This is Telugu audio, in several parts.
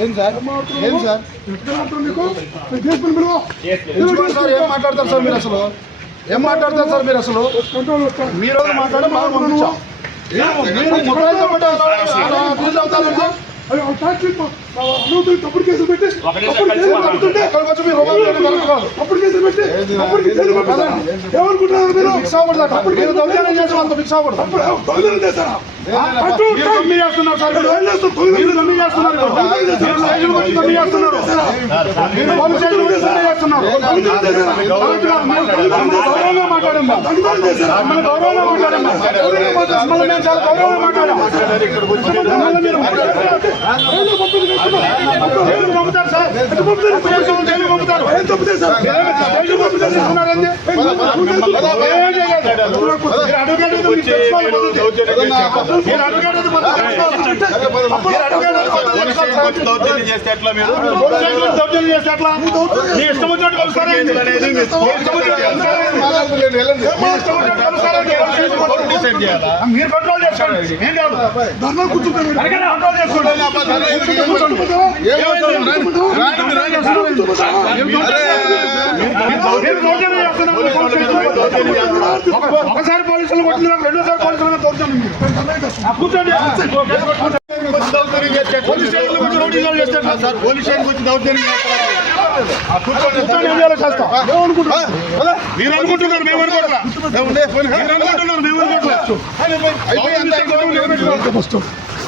ఏం సార్ ఏం మాట్లాడతారు సార్ మీరు అసలు మీరు మాట్లాడి బాగా పంపించాం మీరు తప్పుడు కేసులు పెట్టి తప్పుడు కేసులు పెట్టి ఏమనుకుంటున్నారు మీరు ఫిక్స్ అవ్వకూడదు అప్పుడు మీరు దౌర్జన్యం చేసి వాళ్ళతో ఫిక్స్ అవ్వకూడదు దౌర్జన్యం చేస్తారా చేస్తున్నారు సార్ మీరు కంట్రోల్ చేసుకోండి ఒకసారి పోలీసులు కొట్టిన రెండోసారి పోలీసులు దౌర్జన్యం కూర్చోండి పోలీస్ స్టేషన్ గురించి దౌర్జన్యం మీరు అనుకుంటున్నారు మేము అనుకోవట్లేదు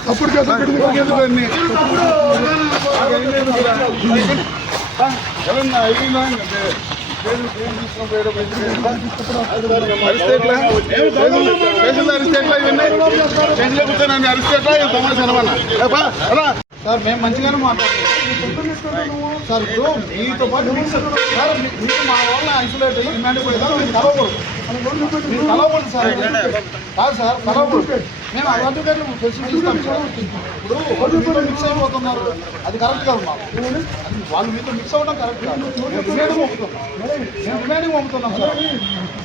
అప్పుడు సార్ మేము మంచిగానే మాట్లాడుతున్నాం సార్. ఇప్పుడు మీతో పాటు సార్ మీకు మా వాళ్ళని ఐసోలేట్ అయ్యి డిమాండ్ పోయేదా మీరు కలవకూడదు సార్. కాదు సార్ కలవకూడదు. మేము అడ్వకేట్లు ఫెసిలిటీ ఇస్తాం సార్. ఇప్పుడు మీతో మిక్స్ అయిపోతున్నారు, అది కరెక్ట్ కాదు మాకు. వాళ్ళు మీతో మిక్స్ అవ్వడం కరెక్ట్ కాదు. మేము డిమాండింగ్ పంపుతున్నాం సార్.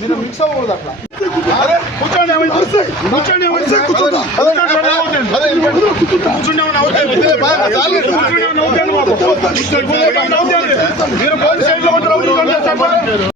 మీరు మిక్స్ అవ్వకూడదు అట్లా. కూర్చోండి